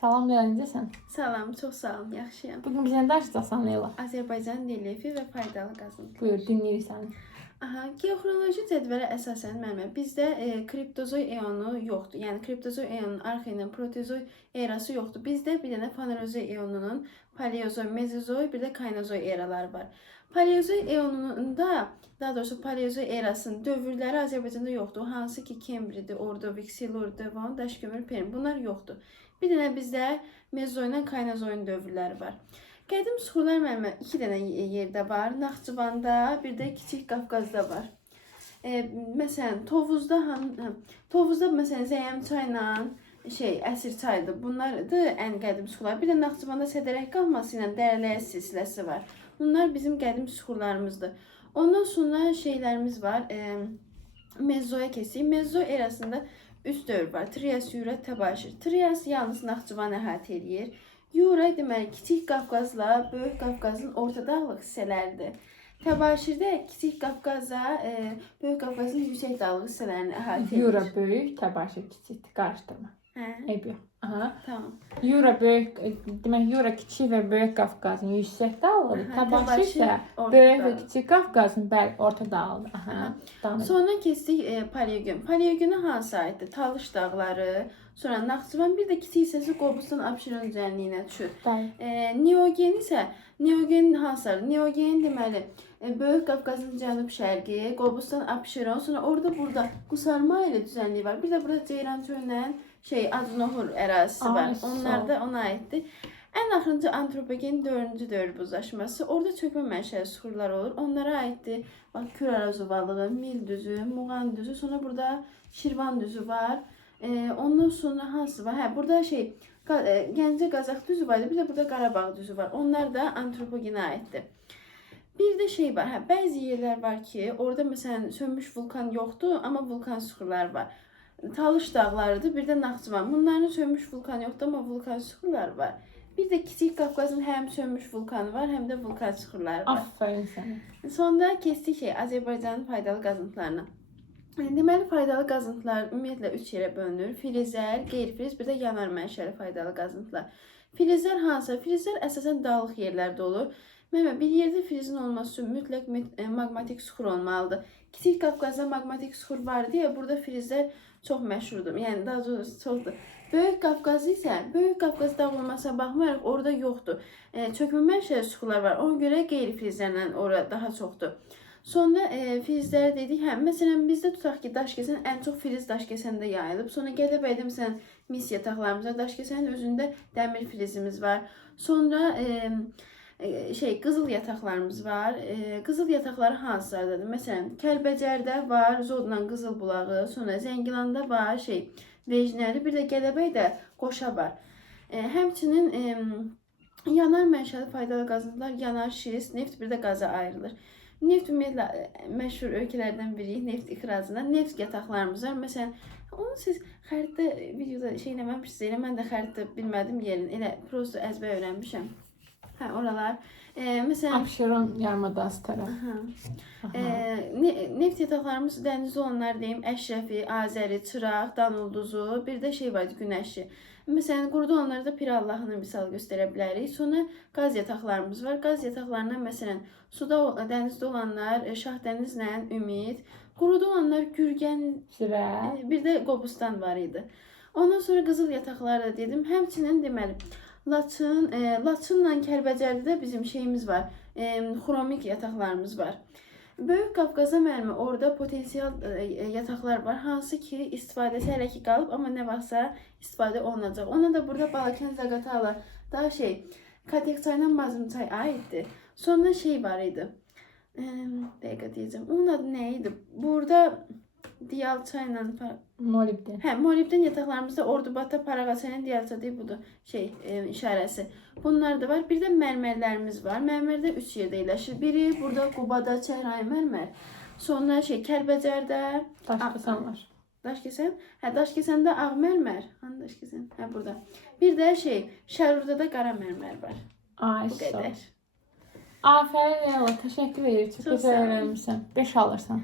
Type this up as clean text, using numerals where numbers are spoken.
Salam Leyla, necəsən? Salam, çox sağ olun, yaxşıyam. Bugün bizə nə danışacaqsan Leyla? Azərbaycan dilifi və faydalı qazıntılar. Buyur, dinləyirik səni. Geoxronoloji cədvələ əsasən bizdə kriptozoy eonu yoxdur. Yəni kriptozoy eonunun arxa ilə protezoy erası yoxdur. Bizdə bir dənə fanerozoy eonunun paleozoy, mezozoy, bir də kaynozoy eraları var. Paleozoy eonunda, daha doğrusu paleozoy erasının dövrləri Azərbaycanda yoxdur. Hansı ki Kembridir, Ordovik, Silur, Devon, Daşkömür, Perm. Bunlar yoxdur. Bir dənə bizdə mezozoy ilə kaynozoyun dövrləri var. Qədim süxurlar iki dənə yerdə var. Naxçıvanda, bir də Kiçik Qafqazda var. Məsələn, Tovuzda məsələn Zəyəm çayla əsir çaydır. Bunlardır ən qədim süxurlar. Bir də Naxçıvanda Sədərək qalması ilə Dərələyə silsiləsi var. Bunlar bizim qədim süxurlarımızdır. Ondan sonra şeylərimiz var. Mezozoya keçdik. Mezozoy erasında 3 dövr var. Trias, Yura, Təbaşir. Trias yalnız Naxçıvanı əhatə edir. Yura deməli Kiçik Qafqazla Böyük Qafqazın orta dağlıq hissələridir. Təbaşirdə Kiçik Qafqazla Böyük Qafqazın yüksək dağlıq hissələrini əhatə edir. Yura böyük, Təbaşir kiçikdir, qarışdırma. Eyb yox. Tamam. Yura böyük, demək Yura kiçik və Böyük Qafqazın yüksək dağlıdır. Təbaşir isə Böyük və Kiçik Qafqazın orta dağlıdır. Sonra keçdik Paleogen. Paleogenə hansı aiddir? Talış dağları, sonra Naxçıvan, bir də kiçik hissəsi Qobustan, Abşeron düzənliyinə düşür. Neogen isə, Neogen hansıdır? Neogen deməli Böyük Qafqazın cənub-şərqi, Qobustan, Abşeron, sonra burada Qusarma ilə düzənliyi var. Bir də burada Ceyrançöllə Azunohur ərazisi var. Onlar da ona aiddir. Ən axırıncı antropogen 4-cü dövr buzlaşması. Orada çökmə mənşəli süxurlar olur. Onlara aiddir. Bax, Küraraz ovalığı, Mil düzü, Muğan düzü, sonra burada Şirvan düzü var. Ondan sonra hansı var? Burada Gəncə Qazax düzü var. Bir də burada Qarabağ düzü var. Onlar da antropogenə aiddir. Bir də var. Bəzi yerlər var ki, orada məsələn sönmüş vulkan yoxdur, amma vulkan süxurlar var. Talış dağlarıdır, bir də Naxçıvan. Bunların sönmüş vulkan yoxdur, amma vulkan süxurlar var. Bir də Kiçik Qafqazın həm sönmüş vulkanı var, həm də vulkan süxurları var. Aferin sənə. Sonra keçdik Azərbaycanın faydalı qazıntılarına. Deməli, faydalı qazıntılar ümumiyyətlə 3 yerə bölünür. Filizlər, qeyri-filiz, bir də yanar mənşəli faydalı qazıntılar. Filizlər hansı? Filizlər əsasən dağlıq yerlərdə olur. Bir yerdə filizin olması üçün mütləq maqmatik süxur olmalıdır. Kiçik Qafqazda maqmatik süxur var deyə burada filizlər çox məşhurdur. Yəni daha doğrusu çoxdur. Böyük Qafqazı isə, Böyük Qafqaz dağ olmasına baxmayaraq orada yoxdur. Çökmə mənşəli süxurlar var. Ona görə qeyri-filizlərlə orada daha çoxdur. Sonra filizləri dedik. Məsələn, bizdə tutaq ki, Daşkəsən ən çox filiz Daşkəsəndə yayılıb. Sonra Gədəbəydə məsələn mis yataqlarımız var. Daşkəsənin özündə dəmir filizimiz var. Sonra qızıl yataqlarımız var. Qızıl yataqları hansılardadır? Məsələn, Kəlbəcərdə var, Zodla Qızıl bulağı, sonra Zəngilanda var, Vecnəli, bir də Gədəbəydə Qoşa var. Həmçinin yanar mənşəli faydalı qazıntılar yanar, şist, neft, bir də qaza ayrılır. Neft ümumiyyətlə məşhur ölkələrdən biriyik, neft ixracında. Neft yataqlarımız var. Məsələn, onu siz xəritdə videoda eləməmişsiniz, elə mən də xəritdə bilmədim yerini, elə prosto əzbər öyrənmişəm. Oralar. Məsələn, Abşeron yarımadası tərəf. Neft yataqlarımız dənizdə olanlar deyim, Əşrəfi, Azəri, Çıraq, Danulduzu, bir də var, Günəşi. Məsələn, quruda olanlarda Pir Allahını misal göstərə bilərik. Sonra qaz yataqlarımız var. Qaz yataqlarından məsələn, dənizdə olanlar Şahdənizlə Ümid, quruda olanlar Gürgən, bir də Qobustan var idi. Ondan sonra qızıl yataqları da dedim. Həmçinin deməli, Laçınla Kəlbəcərdə bizim var, xromik yataqlarımız var. Böyük Qafqazda orada potensial yataqlar var, hansı ki istifadəsi hələ ki qalıb, amma nə vaxtsa istifadə olunacaq. Ona da burada Balakən, Zaqatala, daha Katek çayla Mazım çay aiddir. Sonra var idi, dəqiqə deyəcəm, onun adı nə idi? Burada Diyal çayla Molibden. Molibden yataqlarımızda Ordubadda Paraqaçayla Diyal çayı budur, işarəsi. Bunlar da var. Bir də mərmərlərimiz var. Mərmərdə 3 yerdə yerləşir. Biri burada Qubada Çəhrayı mərmər. Sonra Kəlbəcərdə Daşkəsən var. Daşkəsən? Daşkəsəndə ağ mərmər. Hanı Daşkəsən? Burada. Bir də Şərurda da qara mərmər var. Bu qədər. Afərin Leyla, təşəkkür edirəm. Çox gözəl öyrənmişsən. 5 alırsan.